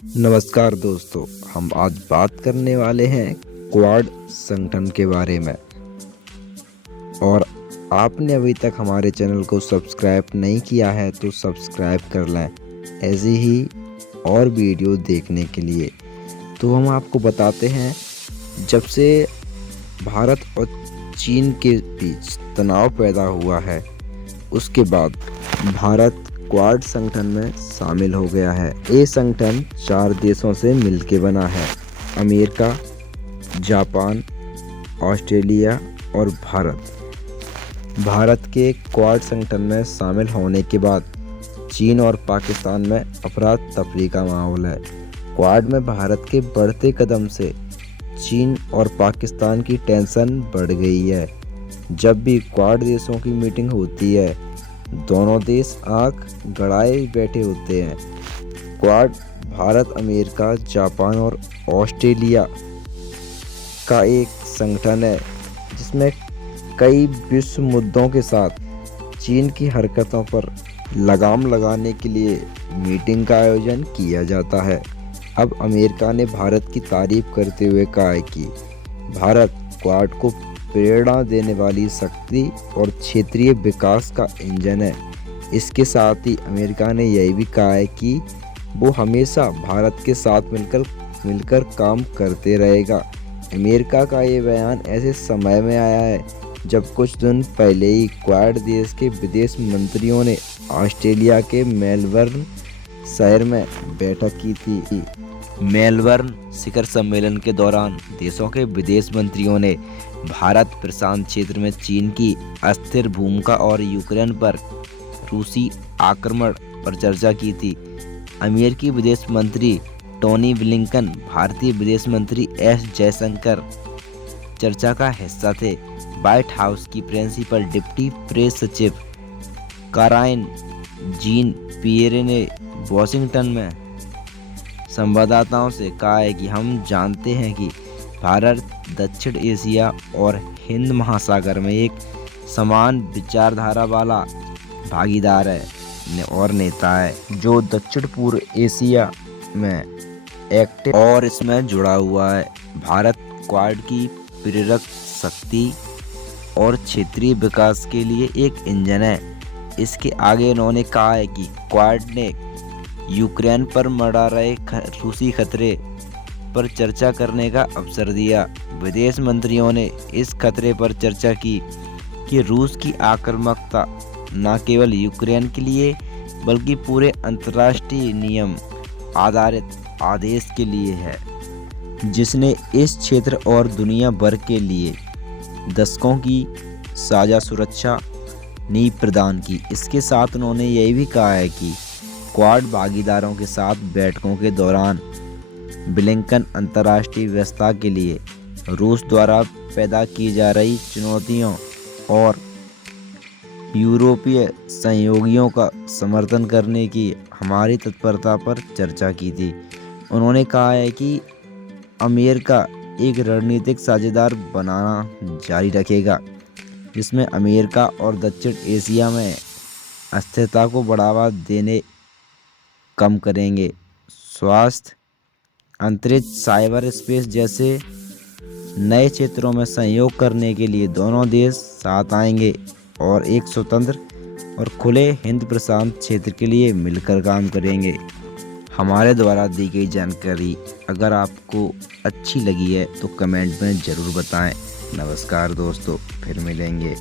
नमस्कार दोस्तों, हम आज बात करने वाले हैं क्वाड संगठन के बारे में। और आपने अभी तक हमारे चैनल को सब्सक्राइब नहीं किया है तो सब्सक्राइब कर लें ऐसे ही और वीडियो देखने के लिए। तो हम आपको बताते हैं, जब से भारत और चीन के बीच तनाव पैदा हुआ है उसके बाद भारत क्वाड संगठन में शामिल हो गया है। ये संगठन 4 देशों से मिलके बना है: अमेरिका, जापान, ऑस्ट्रेलिया और भारत। भारत के क्वाड संगठन में शामिल होने के बाद चीन और पाकिस्तान में अफरा तफरी का माहौल है। क्वाड में भारत के बढ़ते कदम से चीन और पाकिस्तान की टेंशन बढ़ गई है। जब भी क्वाड देशों की मीटिंग होती है, दोनों देश आंख गड़ाए बैठे होते हैं। क्वाड भारत, अमेरिका, जापान और ऑस्ट्रेलिया का एक संगठन है जिसमें कई विश्व मुद्दों के साथ चीन की हरकतों पर लगाम लगाने के लिए मीटिंग का आयोजन किया जाता है। अब अमेरिका ने भारत की तारीफ करते हुए कहा है कि भारत क्वाड को प्रेरणा देने वाली शक्ति और क्षेत्रीय विकास का इंजन है। इसके साथ ही अमेरिका ने यह भी कहा है कि वो हमेशा भारत के साथ मिलकर काम करते रहेगा। अमेरिका का ये बयान ऐसे समय में आया है जब कुछ दिन पहले ही क्वाड देश के विदेश मंत्रियों ने ऑस्ट्रेलिया के मेलबर्न शहर में बैठक की थी। मेलबर्न शिखर सम्मेलन के दौरान देशों के विदेश मंत्रियों ने भारत प्रशांत क्षेत्र में चीन की अस्थिर भूमिका और यूक्रेन पर रूसी आक्रमण पर चर्चा की थी। अमेरिकी विदेश मंत्री टोनी ब्लिंकन, भारतीय विदेश मंत्री एस जयशंकर चर्चा का हिस्सा थे। व्हाइट हाउस की प्रिंसिपल डिप्टी प्रेस सचिव काराइन जीन पियरे ने वॉशिंगटन में संवाददाताओं से कहा है कि हम जानते हैं कि भारत दक्षिण एशिया और हिंद महासागर में एक समान विचारधारा वाला भागीदार है और नेता है जो दक्षिण पूर्व एशिया में एक्टिव और इसमें जुड़ा हुआ है। भारत क्वाड की प्रेरक शक्ति और क्षेत्रीय विकास के लिए एक इंजन है। इसके आगे उन्होंने कहा है कि क्वाड ने यूक्रेन पर मंडरा रहे रूसी खतरे पर चर्चा करने का अवसर दिया। विदेश मंत्रियों ने इस खतरे पर चर्चा की कि रूस की आक्रामकता न केवल यूक्रेन के लिए बल्कि पूरे अंतर्राष्ट्रीय नियम आधारित आदेश के लिए है, जिसने इस क्षेत्र और दुनिया भर के लिए दशकों की साझा सुरक्षा नींव प्रदान की। इसके साथ उन्होंने यह भी कहा है कि क्वाड भागीदारों के साथ बैठकों के दौरान ब्लिंकन अंतर्राष्ट्रीय व्यवस्था के लिए रूस द्वारा पैदा की जा रही चुनौतियों और यूरोपीय सहयोगियों का समर्थन करने की हमारी तत्परता पर चर्चा की थी। उन्होंने कहा है कि अमेरिका एक रणनीतिक साझेदार बनाना जारी रखेगा जिसमें अमेरिका और दक्षिण एशिया में अस्थिरता को बढ़ावा देने कम करेंगे। स्वास्थ्य, अंतरिक्ष, साइबर स्पेस जैसे नए क्षेत्रों में सहयोग करने के लिए दोनों देश साथ आएंगे और एक स्वतंत्र और खुले हिंद प्रशांत क्षेत्र के लिए मिलकर काम करेंगे। हमारे द्वारा दी गई जानकारी अगर आपको अच्छी लगी है तो कमेंट में ज़रूर बताएं। नमस्कार दोस्तों, फिर मिलेंगे।